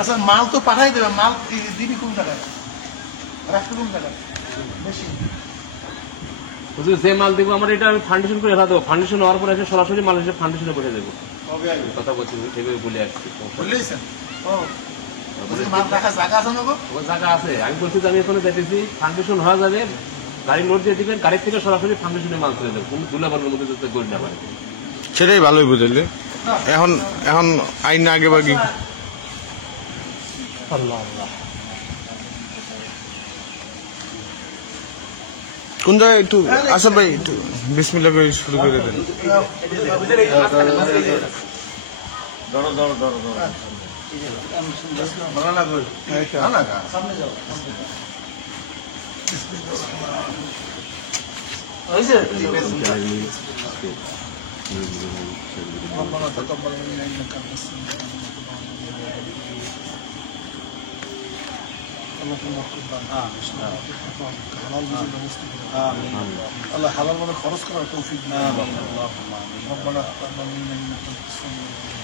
আচ্ছা মাল তো পাঠাই দেবে, মাল দিবি কোন টাকায়, রাখতে কোন টাকায় বেশি? যে মাল দেবো আমার এটা আমি ফাউন্ডেশন করে রাখা দেবো, ফাউন্ডেশন হওয়ার পরে এসে সরাসরি মাল হিসেবে ফাউন্ডেশনে বসে দেবো। কথা বলছি সেভাবে বলে আসছি। বললেইছেন মাল রাখার জায়গা আছে না গো? জায়গা আছে, আমি বলছি যে আমি এখানে দেখেছি ফাউন্ডেশন হওয়া যাবে, গাড়ি নোট দিয়ে দিবেন, গাড়ির থেকে সরাসরি ফাউন্ডেশনে মাল তুলে দেবো, কোনো দুলাবারের মধ্যে যাতে গড়ি না পারে। সেটাই ভালোই বুঝলি। এখন এখন আইন না আগে বাকি আল্লাহ আল্লাহ। কোন জায়গায় একটু আসল ভাই একটু বিসমিল্লাহ করে শুরু করে দেন। আল্লাহ হালাল মানে খরচ করার তৌফিক দান। রব্বানা তাকাব্বাল মিন্না ইন্নাকা আনতাস সামিউল আলিম।